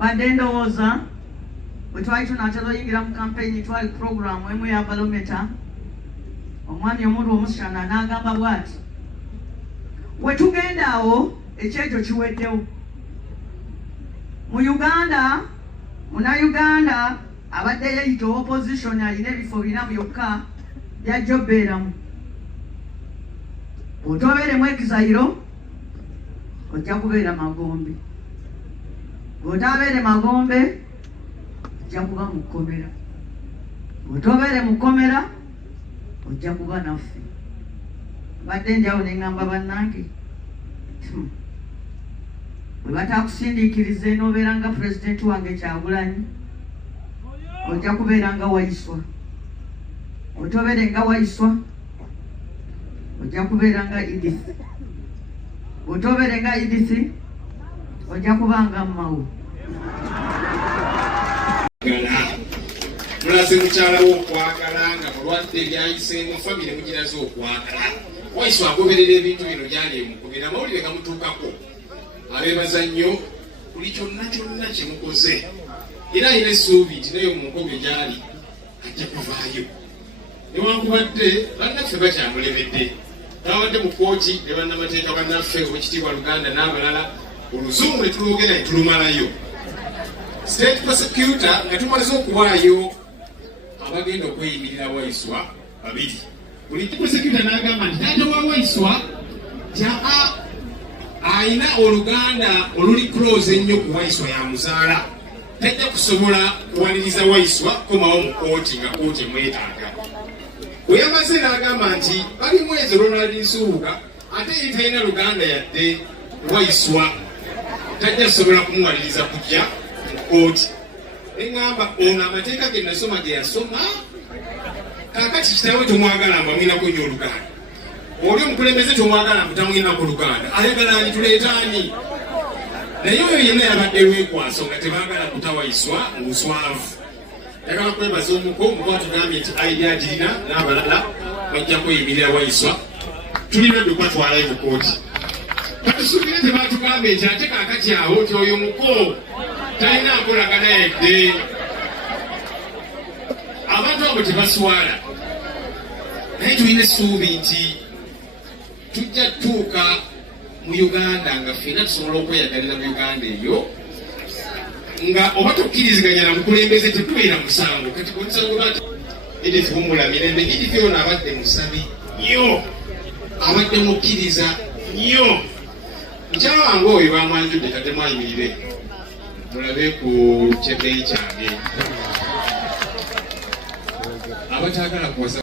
badde ndowooza bwe twali tunatera oyingira mu kampeyini twali puroguramu emu ya balometa, omwami omuntu omusichana n'agamba bw'ati, we tugenda awo ekyekyo kiweddewo. Mu Uganda, Munnayuganda abadde yeeyita opposition alina ebifo 4 byokka byajja obeeramu. Bw'otobeeremu ekizayiro ojja kubeera Magombe, bw'otabeere Magombe ojja kuba mu kkomera, bw'otobeere mu kkomera ojja kuba naffe. Badde njawo ne ŋŋamba bannange bwe bataakusindiikirize n'obeera nga pulezidenti wange Kyagulanyi ojja kubeera nga Waiswa, bw'otobeere nga Waiswa ojja kubeera nga Edith, bw'otobeere nga Edith ojja kuba nga Mao. Mulaze mukyala w'okwagala nga mulwadde byayiseemu famire mugiraze okwagala. Waiswa agoberera ebintu bino gyali emukubira amawulire gamutuukako. Abeebaza nnyo buli kyonna kyonna kyemukoze, era alina essuubi nti naye mu nkobe gyali ajja kuvaayo. Newankubadde bannaffe bakyamulebedde, n'abadde mu kkooti ne bannamateeka bannaffe Oweekitiibwa Luganda n'abalala, oluzungu ne tulwogera ne tulumalayo. State prosecutor nga tumaze okuwaayo abagenda okweyimirira Waiswa 2. Buli prosecutor n'agamba nti taata wa Waiswa ayina Oluganda oluli close ennyo ku Waiswa yamuzaala, tajja kusobola kuwaliriza Waiswa komawo mu kkooti nga kkooti emwetaaga. Bwe yamaze n'agamba nti bali mwezi Ronald Nsubuga ate ye talina Luganda yadde Waiswa, tajja kusobola kumuwaliriza kujja mu kkooti. Ne ŋŋamba ono amateeka ge nasoma ge yasoma, kaakati kitaawe tomwagala mbu amwinako nnyo Oluganda, oli omukulembeze tomwagala mbu tamwinako Luganda, ayagala ani tuleetaani? Naye oyo yenna yabadde lwekwaso nga tebaagala kuta Waiswa nguswavu. Yagala kwebaza omuko atugambye nti idea agirina n'abalala bajja kweyimirira Waiswa, tulina dde kwatwalayo mu kkooti. Katusuubire tebatugambye nti ate kaakati awo nti oyo muko talina akolagana yedde. Abantu abo tebaswala, naye tulina essuubi nti tujja tutuuka mu Uganda nga ffenna tusobola okweyagalira mu Uganda eyo, nga oba tukkiriziganya na mukulembeze tetubeera musango. Kati omusango bati Edith Humula Mirembe, Edith ono abadde musabi nnyo, abadde mukkiriza nnyo. Mukyala wange oyo bamwanjudde kate mwayimirire mulabe ku kyebeeyi kyange abataagala kuwasa